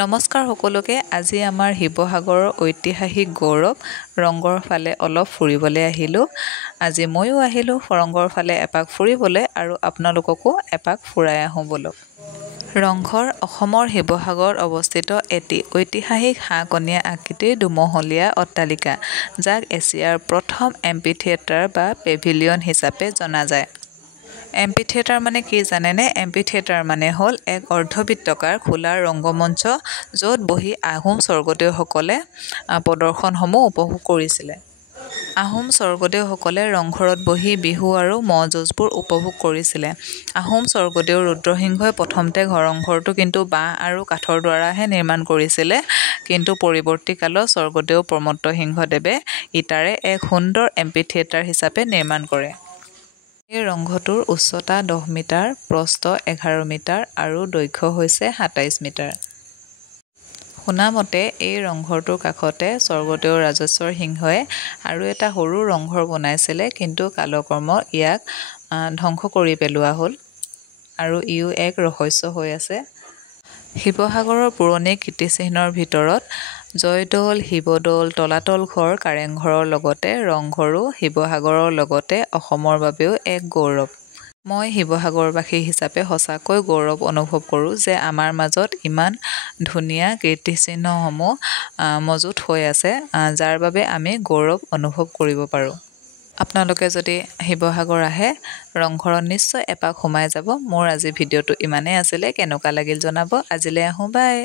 নমস্কাৰ সকলোকে। আজি আমাৰ শিৱসাগৰৰ ঐতিহাসিক গৌৰৱ ৰংঘৰ ফালে অলপ ফুৰিবলৈ আহিলোঁ। আজি ময়ো আহিলোঁ ৰংঘৰ ফালে এপাক ফুৰিবলৈ আৰু আপোনালোককো এপাক ফুৰাই আহোঁ বলক। ৰংঘৰ অসমৰ শিৱসাগৰত অৱস্থিত এটি ঐতিহাসিক হাঁহকণীয়া আকৃতিৰ দুমহলীয়া অট্টালিকা, যাক এছিয়াৰ প্ৰথম এম্পিথিয়েটাৰ বা পেভিলিয়ন হিচাপে জনা যায়। এম্পিথিয়েটাৰ মানে কি জানেনে? এম্পিথিয়েটাৰ মানে হ'ল এক অৰ্ধবৃত্তাকাৰ খোলা ৰংগমঞ্চ, য'ত বহি আহোম স্বৰ্গদেউসকলে প্ৰদৰ্শনসমূহ উপভোগ কৰিছিলে। আহোম স্বৰ্গদেউসকলে ৰংঘৰত বহি বিহু আৰু ম'হ যুঁজবোৰ উপভোগ কৰিছিলে। আহোম স্বৰ্গদেউ ৰুদ্ৰসিংহই প্ৰথমতে ৰংঘৰটো কিন্তু বাঁহ আৰু কাঠৰ দ্বাৰাহে নিৰ্মাণ কৰিছিলে, কিন্তু পৰৱৰ্তী কালত স্বৰ্গদেউ প্ৰমত্তসিংহদেৱে ইটাৰে এক সুন্দৰ এম্পিথিয়েটাৰ হিচাপে নিৰ্মাণ কৰে। এই ৰংঘৰটোৰ উচ্চতা 10 মিটাৰ, প্ৰস্থ 11 মিটাৰ আৰু দৈৰ্ঘ্য হৈছে 27 মিটাৰ। শুনামতে এই ৰংঘৰটোৰ কাষতে স্বৰ্গদেউ ৰাজেশ্বৰ সিংহই আৰু এটা সৰু ৰংঘৰ বনাইছিলে, কিন্তু কালক্ৰমত ইয়াক ধ্বংস কৰি পেলোৱা হ'ল আৰু ইও এক ৰহস্য হৈ আছে। শিৱসাগৰৰ পুৰণি কীৰ্তিচিহ্নৰ ভিতৰত জয়দৌল, শিৱদৌল, তলাতল ঘৰ, কাৰেংঘৰৰ লগতে ৰংঘৰো শিৱসাগৰৰ লগতে অসমৰ বাবেও এক গৌৰৱ। মই শিৱসাগৰবাসী হিচাপে সঁচাকৈ গৌৰৱ অনুভৱ কৰোঁ যে আমাৰ মাজত ইমান ধুনীয়া কীৰ্তিচিহ্নসমূহ মজুত হৈ আছে, যাৰ বাবে আমি গৌৰৱ অনুভৱ কৰিব পাৰোঁ। আপোনালোকে যদি শিৱসাগৰ আহে, ৰংঘৰত নিশ্চয় এপাক সোমাই যাব। মোৰ আজি ভিডিঅ'টো ইমানেই আছিলে, কেনেকুৱা লাগিল জনাব। আজিলৈ আহোঁ, বাই।